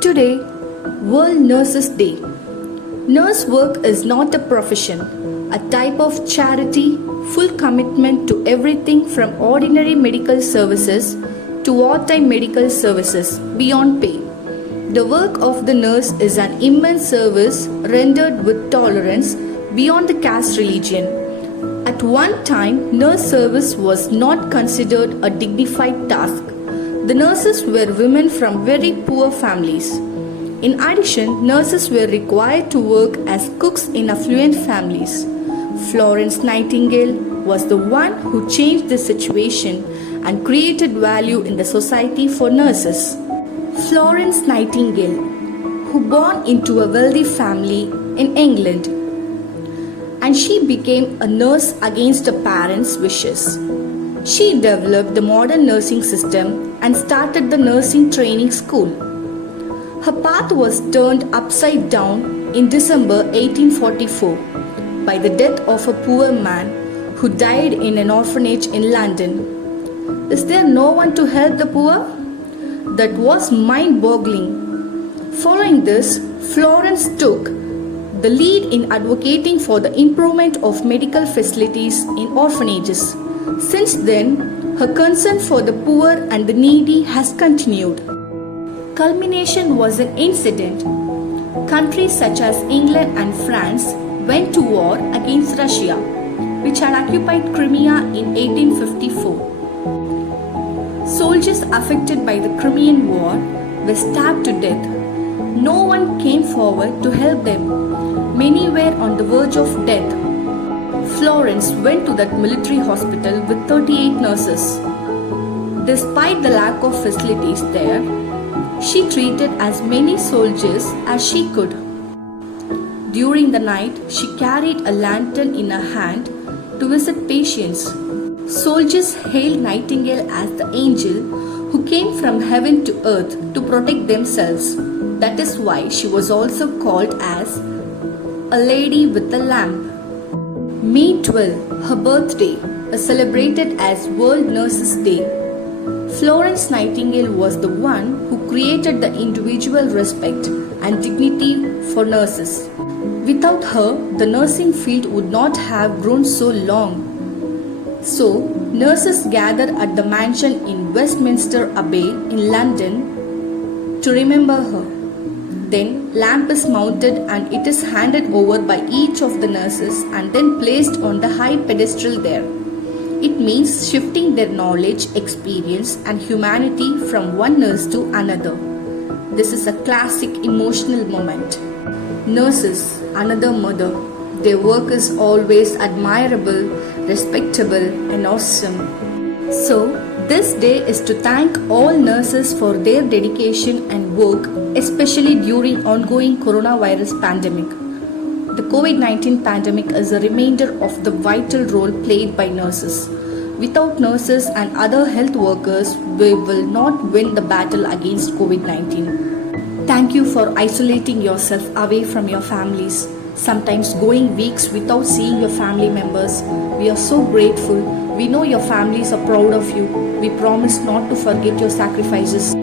Today, World Nurses Day. Nurse work is not a profession, a type of charity, full commitment to everything from ordinary medical services to wartime medical services beyond pay. The work of the nurse is an immense service rendered with tolerance beyond the caste religion. At one time, nurse service was not considered a dignified task. The nurses were women from very poor families. In addition, nurses were required to work as cooks in affluent families. Florence Nightingale was the one who changed the situation and created value in the society for nurses. Florence Nightingale, who born into a wealthy family in England, and she became a nurse against her parents' wishes. She developed the modern nursing system and started the nursing training school. Her path was turned upside down in December 1844 by the death of a poor man who died in an orphanage in London. Is there no one to help the poor? That was mind-boggling. Following this, Florence took the lead in advocating for the improvement of medical facilities in orphanages. Since then, her concern for the poor and the needy has continued. Culmination was an incident. Countries such as England and France went to war against Russia, which had occupied Crimea in 1854. Soldiers affected by the Crimean War were stabbed to death. No one came forward to help them. Many were on the verge of death. Florence went to that military hospital with 38 nurses. Despite the lack of facilities there, she treated as many soldiers as she could. During the night, she carried a lantern in her hand to visit patients. Soldiers hailed Nightingale as the angel who came from heaven to earth to protect themselves. That is why she was also called as a lady with a lamp. May 12, her birthday, is celebrated as World Nurses Day. Florence Nightingale was the one who created the individual respect and dignity for nurses. Without her, the nursing field would not have grown so long. So, nurses gathered at the mansion in Westminster Abbey in London to remember her. Then, lamp is mounted and it is handed over by each of the nurses and then placed on the high pedestal there. It means shifting their knowledge, experience and humanity from one nurse to another. This is a classic emotional moment. Nurses, another mother. Their work is always admirable, respectable and awesome. So, this day is to thank all nurses for their dedication and work, especially during ongoing coronavirus pandemic. The COVID-19 pandemic is a reminder of the vital role played by nurses. Without nurses and other health workers, we will not win the battle against COVID-19. Thank you for isolating yourself away from your families, sometimes going weeks without seeing your family members. We are so grateful. We know your families are proud of you. We promise not to forget your sacrifices.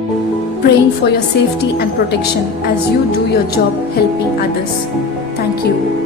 Praying for your safety and protection as you do your job helping others. Thank you.